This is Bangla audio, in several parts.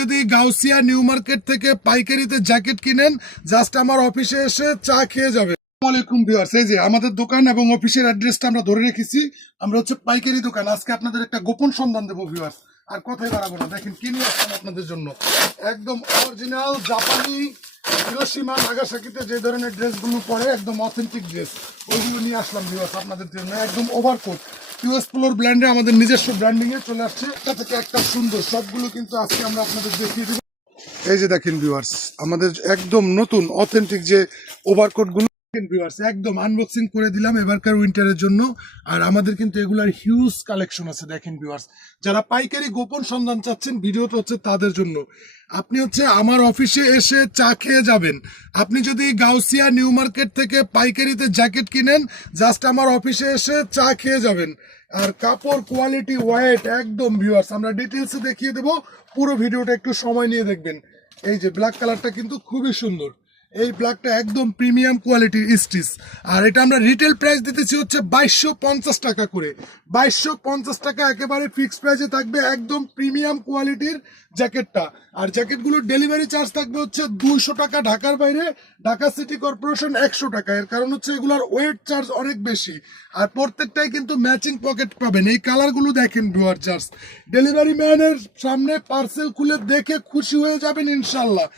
যদি গাউসিয়া নিউ মার্কেট থেকে পাইকারিতে জ্যাকেট কিনেন, জাস্ট আমার অফিসে এসে চা খেয়ে যাবে। আসসালামু আলাইকুম ভিউয়ার্স, এই যে আমাদের দোকান এবং অফিসের অ্যাড্রেসটা আমরা ধরে রেখেছি। আমরা হচ্ছে পাইকারি দোকান। আজকে আপনাদের একটা গোপন সন্ধান দেবো ভিউয়ার্স, আর কথাই বাড়াবো না। দেখেন কি নিয়ে আসলাম আপনাদের জন্য, একদম অরিজিনাল জাপানি হিরোশিমা নাগাসাকিতে যে ধরনের ড্রেসগুলো পরে, একদম অথেন্টিক ড্রেস, ওইগুলো নিয়ে আসলাম ভিউয়ার্স আপনাদের জন্য। একদম ওভারকোট ইউএস পোলোর ব্র্যান্ডে, আমাদের নিজস্ব ব্র্যান্ডিং এ চলে আসছে। একটা থেকে একটা সুন্দর, সবগুলো কিন্তু আজকে আমরা আপনাদের দেখিয়ে দেবো। এই যে দেখেন ভিউয়ার্স, আমাদের একদম নতুন অথেন্টিক যে ওভারকোট গুলো ভিউয়ার্স একদম আনবক্সিং করে দিলাম এবারকার উইন্টারের জন্য। আর আমাদের কিন্তু এগুলার হিউজ কালেকশন আছে। দেখেন ভিউয়ার্স, যারা পাইকারি গোপন সন্ধান চাচ্ছেন, ভিডিওটা হচ্ছে তাদের জন্য। আপনি হচ্ছে আমার অফিসে এসে চা খেয়ে যাবেন। আপনি যদি গাউসিয়া নিউ মার্কেট থেকে পাইকারিতে জ্যাকেট কিনেন, জাস্ট আমার অফিসে এসে চা খেয়ে যাবেন। আর কাপড় কোয়ালিটি ওয়েট একদম ভিউয়ার্স আমরা ডিটেলসে দেখিয়ে দেবো। পুরো ভিডিওটা একটু সময় নিয়ে দেখবেন। এই যে ব্ল্যাক কালারটা কিন্তু খুবই সুন্দর, এই ব্ল্যাকটা একদম প্রিমিয়াম কোয়ালিটির স্টিচ। আর এটা আমরা রিটেল প্রাইস দিতেছি হচ্ছে 2250 টাকা করে। 2250 টাকা একেবারে ফিক্সড প্রাইসে থাকবে একদম প্রিমিয়াম কোয়ালিটির জ্যাকেটটা। আর জ্যাকেটগুলোর ডেলিভারি চার্জ থাকবে হচ্ছে 200 টাকা ঢাকার বাইরে, ঢাকা সিটি কর্পোরেশন 100 টাকা। এর কারণ হচ্ছে এগুলোর ওয়েট চার্জ অনেক বেশি। আর প্রত্যেকটাই কিন্তু ম্যাচিং পকেট পাবেন। এই কালারগুলো দেখেন ভিউয়ার, চার্জ ডেলিভারি ম্যানের সামনে পার্সেল খুলে দেখে খুশি হয়ে যাবেন ইনশাল্লাহ।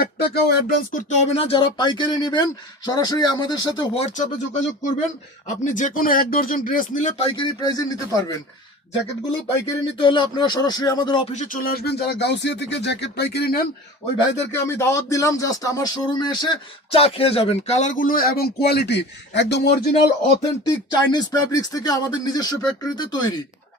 1 টাকাও অ্যাডভান্স করতে হবে না। যারা পাইকারি নেবেন, সরাসরি আমাদের সাথে হোয়াটসঅ্যাপে যোগাযোগ করবেন। আপনি যে কোনো 1 ডজন ড্রেস নিলে পাইকারি প্রাইসে নিতে পারবেন। জ্যাকেটগুলো পাইকারি নিতে হলে আপনারা সরাসরি আমাদের অফিসে চলে আসবেন। যারা গাউসিয়া থেকে জ্যাকেট পাইকারি নেন, ওই ভাইদেরকে আমি দাওয়াত দিলাম, জাস্ট আমার শোরুমে এসে চা খেয়ে যাবেন। কালারগুলো এবং কোয়ালিটি একদম অরিজিনাল অথেন্টিক চাইনিজ ফ্যাব্রিক্স থেকে আমাদের নিজস্ব ফ্যাক্টরিতে তৈরি।